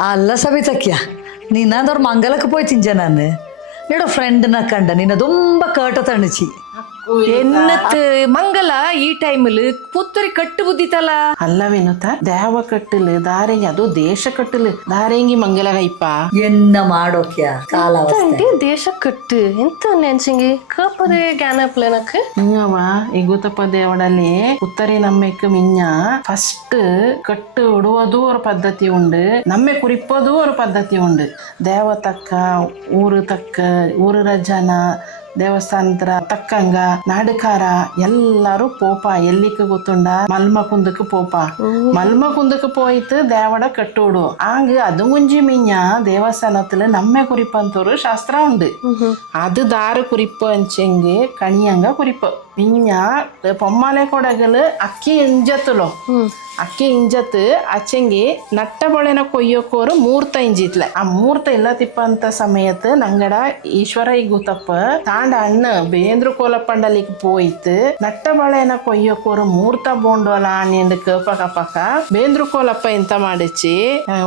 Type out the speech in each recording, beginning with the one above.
ಅಲ್ಲ ಸಬಿತಕ್ಯ ನೀನಾದವ್ರ ಮಂಗಲಕ್ಕೆ പോയി ತಿಂಜ ನಾನು ನೀಡೋ ಫ್ರೆಂಡ್ನ ಕಂಡ ನಿನ್ನ ತುಂಬ ಕಟ ತಣಿಚಿ എന്നത്ത് മംഗല ഈ ടൈമില് പുത്തരി കെട്ട് ബുദ്ധിത്തല ಅಲ್ಲ ವಿನುತ ದ್ಯಾವ ಕಟ್ಟಲು ದಾರೆಂಗಿ ಅದು ದೇಶ ಕಟ್ಟಲು ದಾರೆಂಗಿ ಮಂಗಲ ಕೈಪ ಎನ್ನ ಮಾಡೋಕ್ಯ ಕಾಲಾವಸ್ಥೆ ದೇಶ ಕಟ್ಟು ಎಂತ ನೆನ್ಸಿಂಗಿ ಕಾಪದೆ ಜ್ಞಾನಪ್ಲ ಎನക്ക് ಹಿಂಗವ ಈ ಗೂತಪ್ಪ ದೇವಡಲ್ಲಿ ಉತ್ತರಿ ನಮ್ಮೆಕ್ ಮಿಂಜ ಫಸ್ಟ್ ಕಟ್ಟು ಉಡುವುದು ஒரு ಪದ್ಧತಿ ಉಂಡು ನಮ್ಮೆ ಕುರಿಪ್ಪದು ஒரு ಪದ್ಧತಿ ಉಂಡು ದೇವ ತಕ್ಕ ಊರ ಜನ ದೇವಸ್ಥಾನದ ತಕ್ಕಂಗ ನಾಡಕಾರ ಎಲ್ಲರೂ ಪೋಪ ಎಲ್ಲಿಕ್ಕೆ ಗೊತ್ತುಂಡ ಮಲ್ಮಕುಂದಕ್ಕೆ ಪೋಪ ಮಲ್ಮಕುಂದಕ್ಕೆ போயிட்டு தேவட கட்டோடு ஆங்கு அது குஞ்சி மிஞ்சா தேவஸ்தானத்துல நம்ம குறிப்பந்தொரு சாஸ்திரம் உண்டு அது தாரு குறிப்பு அஞ்செங்கு கனியங்க குறிப்பு மிஞ்ச பொம்மாಲೆ ಕೊಡಗಲು ಅಕ್ಕಿ ಇಂಜತ್ತು ಅಚ್ಚಂಗಿ ನಟ್ಟ ಬಳೆನ ಕೊಯ್ಯೋಕೋರು ಮೂರ್ತ ಇಂಜಿತ್ಲೆ ಆ ಮೂರ್ತ ಇಲ್ಲ ತಿಪ್ಪಂತ ಸಮಯത്ത് ನಂಗಡ ಈಶ್ವರ ಈ ಗುತ್ತಪ್ಪ ತಾಂಡ ಅಣ್ಣ ಬೇಂದ್ರು ಕೋಲಪ್ಪಂಡಲಿಕ್ಕೆ போயிட்டு ನಟ್ಟ ಬಳೆನ ಕೊಯ್ಯೋಕೋರು ಮೂರ್ತ ಬೋಂಡೋಲ ಅಣ್ಣಿಂದ ಪಕ್ಕ ಬೇಂದ್ರು ಕೋಲಪ್ಪ ಎಂತ ಮಾಡಿಚ್ಚಿ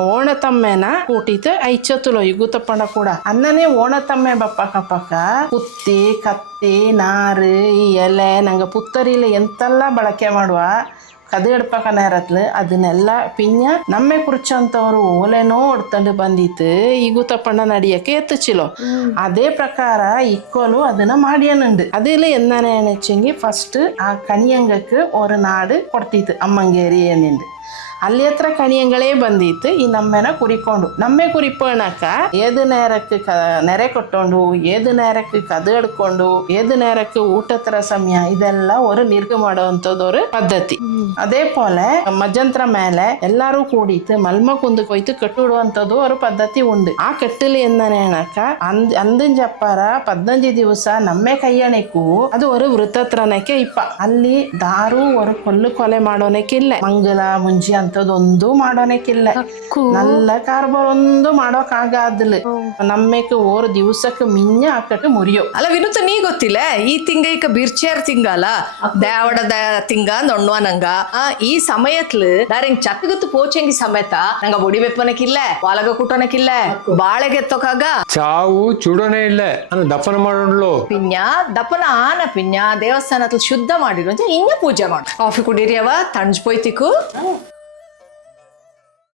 ಓಣತಮ್ಮೆನ ಕೂಟಿತ್ತು ಐಚತ್ತುಲು ಈ ಗುತ್ತಪ್ಪಂಡ ಕೂಡ ಅನ್ನನೇ ಓಣತಮ್ಮೆ ಪಕ್ಕ ಕುತ್ತಿ ಕತ್ತಿ ನಾರು ಈ ಎಲೆ ನಂಗೆ ಪುತ್ತರಿಲಿ ಎಂತೆಲ್ಲ ಬಳಕೆ ಮಾಡುವ ಕದು ಎಡ್ಪಕ ನೇರತ್ಲು ಅದನ್ನೆಲ್ಲ ಪಿಂಜ ನಮ್ಮೆ ಕುರ್ಚಂತವ್ರು ಓಲೆನೋ ಹೊಡ್ತಂಡು ಬಂದಿತ್ತು ಈ ಗುತ್ತಪ್ಪಣ್ಣ ನಡಿಯಕ್ಕೆ ಎತ್ತುಚಿಲೋ ಅದೇ ಪ್ರಕಾರ ಇಕ್ಕೋಲು ಅದನ್ನ ಮಾಡಿಯನುಂಡು ಅದಿಲ್ಲ ಎಂದಾನೆ ನೆಚ್ಚಂಗಿ ಫಸ್ಟ್ ಆ ಕಣಿಯಂಗಕ್ಕೆ ஒரு நாடு ಕೊಡ್ತಿತ್ತು ಅಮ್ಮಂಗೇರಿ ಏನಿಂದು ಅಲ್ಲಿ ಹತ್ರ ಕಣಿಯಂಗಳೇ ಬಂದಿತ್ತು ಈ ನಮ್ಮೆನ ಕುರಿಕೊಂಡು ನಮ್ಮೆ ಕುರಿಪಣಕ ಏದು ನೇರಕ್ಕೆ ನೆರೆ ಕೊಟ್ಟೊಂಡು ಏದು ನೇರಕ್ಕೆ ಕದು ಎಡ್ಕೊಂಡು ಏದು ನೇರಕ್ಕೆ ಊಟತ್ರ ಸಮಯ ಇದೆಲ್ಲ ஒரு ನಿರ್ಗ ಮಾಡುವಂಥದ್ದು ஒரு ಪದ್ಧತಿ அதே போல மஜந்திர மேல எல்லாரும் கூடிட்டு மல்மகுந்து போயிட்டு கட்டுடுವಂಥದ್ದು ஒரு ಪದ್ಧತಿ ಉಂಡು ಆ ಕಟ್ಟಲು ಎಂದನೇನಕ ಅಂದಿಂಜಪ್ಪರ 15 ದಿವಸ ನಮ್ಮೆ ಕೈಯಣೆಕ್ಕೂ ಅದು ஒரு ವೃತ್ತತ್ರನಕ್ಕೆ ಇಪ್ಪ ಅಲ್ಲಿ ದಾರು ஒரு ಕೊಲೆ ಮಾಡೋನಕ್ಕಿಲ್ಲ ಮಂಗಲ ಮುಂಜಿ ಅಂತದೊಂದು ಮಾಡೋನಕ್ಕಿಲ್ಲ ನಲ್ಲ ಕಾರ್ಬಾರ್ ಒಂದು ಮಾಡೋಕಾಗದಿಲ್ಲ ನಮ್ಮೆಕ್ ಓರ್ ದಿವಸಕ್ಕೆ ಮಿಂಜ ಆಕಟ್ಟು ಮುರಿಯೋ ಅಲ್ಲ ವಿನುತ ನೀ ಗೊತ್ತಿಲ್ಲ ಈ ತಿಂಗ ಈಗ ಬಿರ್ಚೇರ್ ತಿಂಗಲ್ಲ ದೇವಡದ ತಿಂಗ ನೊಣ್ಣುವನಂಗ ಈ ಸಮಯತ್ಲು ದಾರೆಂಗ್ ಚಕ್ಕಗತ್ತು ಪೋಚೆಂಗಿ ಸಮೇತ ನಂಗ ಬೊಡಿ ಬೆಪ್ಪನಕ್ಕಿಲ್ಲ ವಾಲಗ ಕುಟ್ಟನಕ್ಕಿಲ್ಲ ಬಾಳೆಗೆ ಎತ್ತೋಕಾಗ ಚಾವು ಚುಡನೆ ಇಲ್ಲ ನಾನು ದಫನ ಮಾಡೋಣ ಪಿನ್ಯ ದಪ್ಪನ ಆನ ಪಿನ್ಯ ದೇವಸ್ಥಾನದಲ್ಲಿ ಶುದ್ಧ ಮಾಡಿರು ಅಂತ ಇನ್ನ ಪೂಜೆ ಮಾಡು ಕಾಫಿ ಕುಡೀರಿಯವ ತಣ್ಜ್ ಪೋಯ್ತಿಕು